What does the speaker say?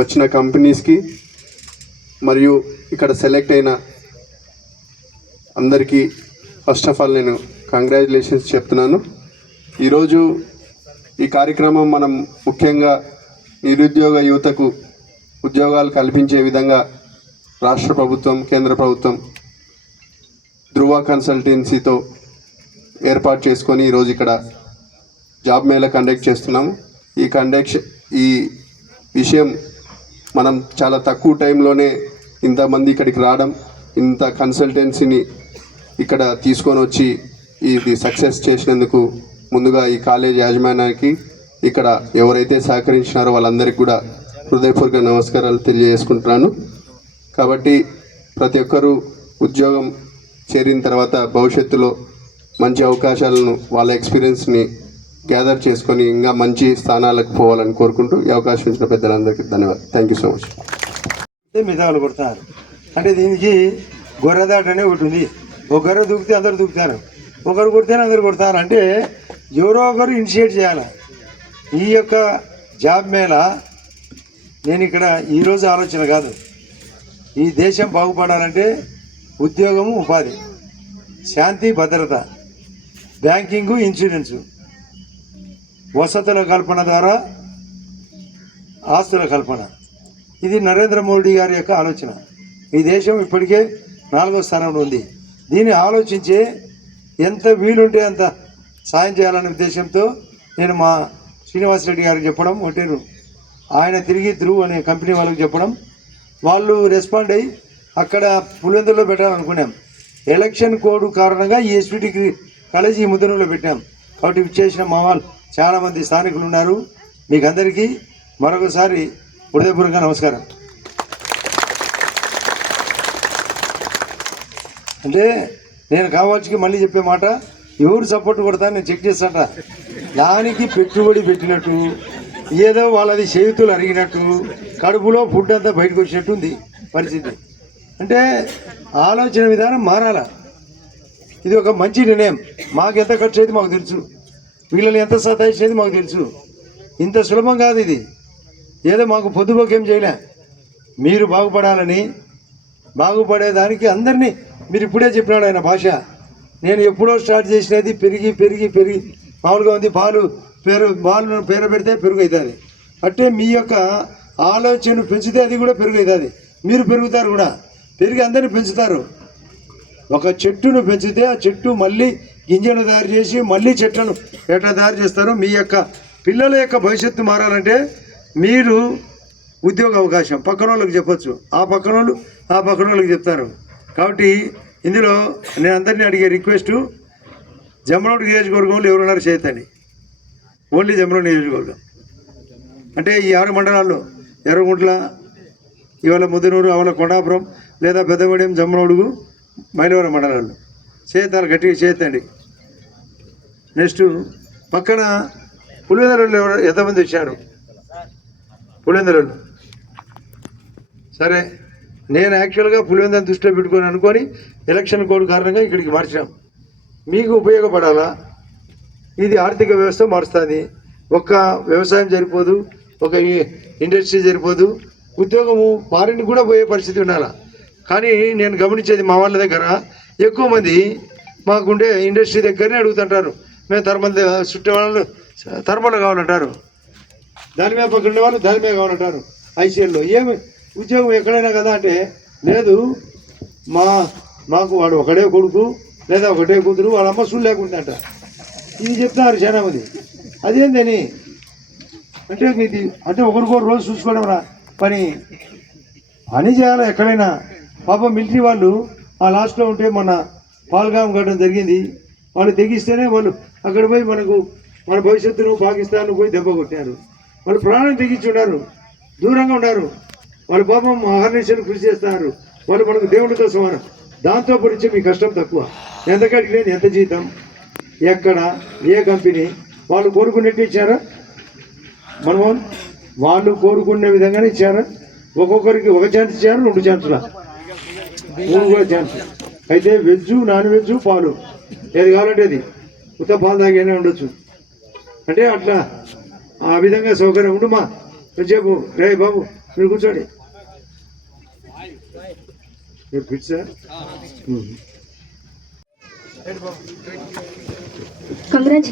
వచ్చిన కంపెనీస్కి మరియు ఇక్కడ సెలెక్ట్ అయిన అందరికీ ఫస్ట్ ఆఫ్ ఆల్ నేను కంగ్రాచులేషన్స్ చెప్తున్నాను. ఈరోజు ఈ కార్యక్రమం మనం ముఖ్యంగా నిరుద్యోగ యువతకు ఉద్యోగాలు కల్పించే విధంగా రాష్ట్ర ప్రభుత్వం, కేంద్ర ప్రభుత్వం ధృవ కన్సల్టెన్సీతో ఏర్పాటు చేసుకొని ఈరోజు ఇక్కడ జాబ్ మేళా కండక్ట్ చేస్తున్నాము. ఈ విషయం మనం చాలా తక్కువ టైంలోనే ఇంతమంది ఇక్కడికి రావడం, ఇంత కన్సల్టెన్సీని ఇక్కడ తీసుకొని వచ్చి ఇది సక్సెస్ చేసినందుకు ముందుగా ఈ కాలేజ్ యాజమాన్యానికి, ఇక్కడ ఎవరైతే సహకరించినారో వాళ్ళందరికీ కూడా హృదయపూర్వక నమస్కారాలు తెలియజేసుకుంటున్నాను. కాబట్టి ప్రతి ఒక్కరూ ఉద్యోగం చేరిన తర్వాత భవిష్యత్తులో మంచి అవకాశాలను, వాళ్ళ ఎక్స్పీరియన్స్ని గ్యాదర్ చేసుకొని ఇంకా మంచి స్థానాలకు పోవాలని కోరుకుంటూ ఈ అవకాశం ఇచ్చిన పెద్దలందరికీ ధన్యవాదాలు. Thank you so much. మిగతాలు కొడతారు అంటే దీనికి గొర్రెదాట అనే ఒకటి ఉంది. ఒక గొర్రె దూకితే అందరు దూకుతారు, ఒకరు కొడితేనే అందరు కొడతారు. అంటే ఎవరో ఒకరు ఇనిషియేట్ చేయాలి. ఈ యొక్క జాబ్ మేళా నేను ఇక్కడ ఈరోజు ఆలోచన కాదు. ఈ దేశం బాగుపడాలంటే ఉద్యోగము, ఉపాధి, శాంతి, భద్రత, బ్యాంకింగు, ఇన్సూరెన్సు, వసతుల కల్పన ద్వారా ఆస్తుల కల్పన. ఇది నరేంద్ర మోడీ గారి యొక్క ఆలోచన. ఈ దేశం ఇప్పటికే 4వ స్థానంలో ఉంది. దీన్ని ఆలోచించే ఎంత వీలుంటే అంత సాయం చేయాలనే ఉద్దేశంతో నేను మా శ్రీనివాసరెడ్డి గారికి చెప్పడం, ఒకటేను ఆయన తిరిగి ధృవ్ అనే కంపెనీ వాళ్ళకి చెప్పడం, వాళ్ళు రెస్పాండ్ అయ్యి అక్కడ పులివెందులో పెట్టాలనుకున్నాం. ఎలక్షన్ కోడ్ కారణంగా ఈ ఎస్పీటీ కాలేజ్ ఈ ముద్రలో పెట్టాం. కాబట్టి చేసిన మా వాళ్ళు చాలామంది స్థానికులు ఉన్నారు. మీకు అందరికీ మరొకసారి హృదయపూర్వక నమస్కారం. అంటే నేను కావాల్సి మళ్ళీ చెప్పే మాట, ఎవరు సపోర్ట్ కొడతా నేను చెక్ చేస్తాట. దానికి పెట్టుబడి పెట్టినట్టు, ఏదో వాళ్ళది చేతులు అరిగినట్టు, కడుపులో ఫుడ్ అంతా బయటకు వచ్చినట్టు ఉంది పరిస్థితి. అంటే ఆలోచన విధానం మారాల. ఇది ఒక మంచి నిర్ణయం. మాకు ఎంత ఖర్చు అయితే మాకు తెలుసు, వీళ్ళని ఎంత సతాయించేది మాకు తెలుసు. ఇంత సులభం కాదు ఇది. ఏదో మాకు పొద్దుపోకేం చేయలే. మీరు బాగుపడాలని, బాగుపడేదానికి అందరినీ మీరు ఇప్పుడే చెప్పినాడు ఆయన భాష. నేను ఎప్పుడో స్టార్ట్ చేసినది పెరిగి పెరిగి పెరిగి మామూలుగా ఉంది. పాలు పెడితే పెరుగు అవుతుంది. అంటే మీ యొక్క ఆలోచన పెంచితే అది కూడా పెరుగు అవుతుంది. మీరు పెరుగుతారు కూడా, పెరిగి అందరినీ పెంచుతారు. ఒక చెట్టును పెంచితే ఆ చెట్టు మళ్ళీ గింజను తయారు చేసి మళ్ళీ చెట్లను ఎట్లా తయారు చేస్తారో, మీ యొక్క పిల్లల యొక్క భవిష్యత్తు మారాలంటే మీరు ఉద్యోగ అవకాశం పక్కన వాళ్ళకి చెప్పొచ్చు, ఆ పక్కన వాళ్ళకి చెప్తారు. కాబట్టి ఇందులో నేను అందరినీ అడిగే రిక్వెస్టు, జమ్మలమడుగు నియోజకవర్గంలో ఎవరున్నారు చేయతండి. ఓన్లీ జమ్మలమడుగు నియోజకవర్గం అంటే ఈ 6 మండలాల్లో ఎర్రగుంట్ల, ఇవాళ ముద్దనూరు, అవల కొండాపురం లేదా పెద్దగూడెం, జమ్మలమడుగు, మైలవరం మండలాల్లో చేతాలు గట్టిగా చేయతండి. నెక్స్ట్ పక్కన పులివెందులలో ఎంతమంది వచ్చారు? పులివెందులలో సరే, నేను యాక్చువల్గా పులివెందులను దృష్టిలో పెట్టుకొని అనుకొని ఎలక్షన్ కోడ్ కారణంగా ఇక్కడికి మార్చాం. మీకు ఉపయోగపడాలా? ఇది ఆర్థిక వ్యవస్థ మారుస్తుంది. ఒక్క వ్యవసాయం సరిపోదు, ఒక ఇండస్ట్రీ సరిపోదు, ఉద్యోగము ఫారిన్ కూడా పోయే పరిస్థితి ఉండాలా. కానీ నేను గమనించేది మా వాళ్ళ దగ్గర ఎక్కువ మంది మాకుండే ఇండస్ట్రీ దగ్గరనే అడుగుతుంటారు. మేము చుట్టే వాళ్ళు థర్మల్ కావాలంటారు, దాని మీద పక్కన ఉండే వాళ్ళు దాని మీద కావాలంటారు. ఐసీఎల్లో ఏమి ఉద్యోగం ఎక్కడైనా కదా అంటే లేదు, మాకు వాడు ఒకడే కొడుకు లేదా ఒకటే కూతురు, వాళ్ళ అమ్మ సూళ్ళు లేకుందంట. ఇది చెప్తున్నారు చాలా మంది. అదేందని అంటే ఇది అంటే ఒకరికొకరు రోజు చూసుకోవడం పని చేయాలి ఎక్కడైనా. పాపం మిలిటరీ వాళ్ళు ఆ లాస్ట్లో ఉంటే మన పాల్గాం గట్టడం జరిగింది. వాళ్ళు తెగిస్తేనే వాళ్ళు అక్కడ పోయి మన భవిష్యత్తును పాకిస్తాన్ పోయి దెబ్బ కొట్టారు. వాళ్ళు ప్రాణం తెగించి ఉన్నారు, దూరంగా ఉన్నారు. వాళ్ళు పాపం ఆహర్నిశలు కృషి చేస్తున్నారు. వాళ్ళు మనకు దేవుడితో సమానం. దాంతో పోలించి మీ కష్టం తక్కువ. ఎంతకాడికి లేదు, ఎంత జీతం, ఎక్కడ, ఏ కంపెనీ, వాళ్ళు కోరుకున్నట్టు ఇచ్చారా? మనమోహన్ వాళ్ళు కోరుకునే విధంగానే ఇచ్చారా? ఒక్కొక్కరికి ఒక ఛాన్స్ ఇచ్చారు, 2 ఛాన్సుల, 3 ఛాన్స్. అయితే వెజ్, నాన్ వెజ్, పాలు ఏది కావాలంటే అది, ఉత్త పాలు తాగినే ఉండొచ్చు. అంటే అట్లా ఆ విధంగా సౌకర్యం ఉండు. మా చెప్పు రే బాబు మీరు కూర్చోండి. మీరు ఫిట్ సార్. Congratulations.